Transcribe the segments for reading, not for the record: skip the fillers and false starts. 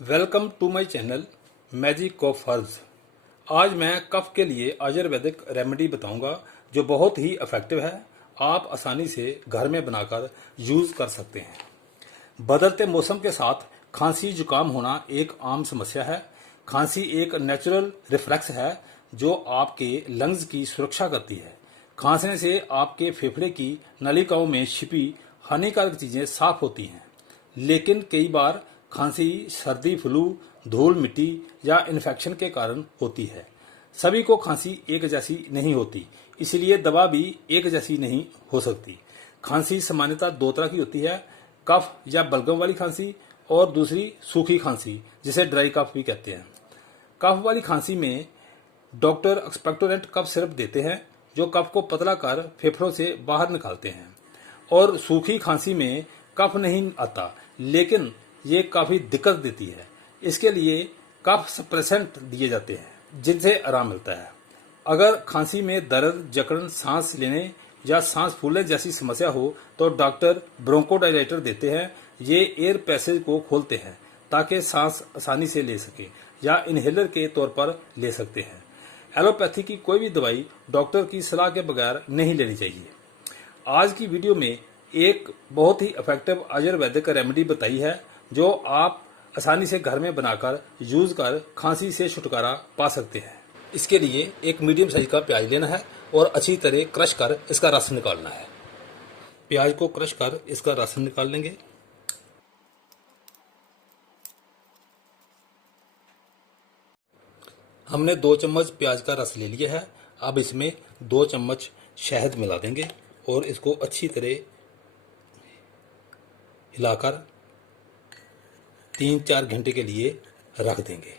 Welcome to my channel Magic of Herbs. आज मैं कफ के लिए आयुर्वेदिक रेमेडी बताऊंगा जो बहुत ही इफेक्टिव है। आप आसानी से घर में बनाकर यूज कर सकते हैं। बदलते मौसम के साथ खांसी जुकाम होना एक आम समस्या है। खांसी एक नेचुरल रिफ्लेक्स है जो आपके लंग्स की सुरक्षा करती है। खांसने से आपके फेफड़े की नलिकाओं में छिपी हानिकारक चीजें साफ होती हैं, लेकिन कई बार खांसी सर्दी, फ्लू, धूल मिट्टी या इन्फेक्शन के कारण होती है। सभी को खांसी एक जैसी नहीं होती, इसलिए दवा भी एक जैसी नहीं हो सकती। खांसी सामान्यतः दो तरह की होती है, कफ या बलगम वाली खांसी और दूसरी सूखी खांसी जिसे ड्राई कफ भी कहते हैं। कफ वाली खांसी में डॉक्टर एक्सपेक्टोरेंट कफ सिरप देते हैं जो कफ को पतला कर फेफड़ों से बाहर निकालते हैं। और सूखी खांसी में कफ नहीं आता, लेकिन ये काफी दिक्कत देती है। इसके लिए कफ सप्रेसेंट दिए जाते हैं जिनसे आराम मिलता है। अगर खांसी में दर्द, जकड़न, सांस लेने या सांस फूलने जैसी समस्या हो तो डॉक्टर ब्रोंकोडायलेटर देते हैं। ये एयर पैसेज को खोलते हैं ताकि सांस आसानी से ले सके या इनहेलर के तौर पर ले सकते हैं। एलोपैथी की कोई भी दवाई डॉक्टर की सलाह के बगैर नहीं लेनी चाहिए। आज की वीडियो में एक बहुत ही इफेक्टिव आयुर्वेदिक रेमेडी बताई है जो आप आसानी से घर में बनाकर यूज कर खांसी से छुटकारा पा सकते हैं। इसके लिए एक मीडियम साइज का प्याज लेना है और अच्छी तरह क्रश कर इसका रस निकालना है। प्याज को क्रश कर इसका रस निकाल लेंगे। हमने 2 चम्मच प्याज का रस ले लिया है। अब इसमें 2 चम्मच शहद मिला देंगे और इसको अच्छी तरह हिलाकर 3-4 घंटे के लिए रख देंगे।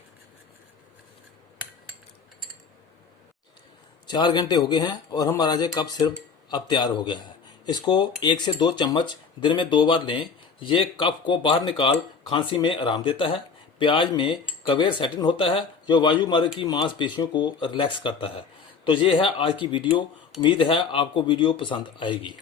4 घंटे हो गए हैं और हमारा जो कफ सिरप अब तैयार हो गया है। इसको 1 से 2 चम्मच दिन में 2 बार लें। ये कफ को बाहर निकाल खांसी में आराम देता है। प्याज में क्वेरसेटिन होता है जो वायुमार्ग की मांसपेशियों को रिलैक्स करता है। तो ये है आज की वीडियो। उम्मीद है आपको वीडियो पसंद आएगी।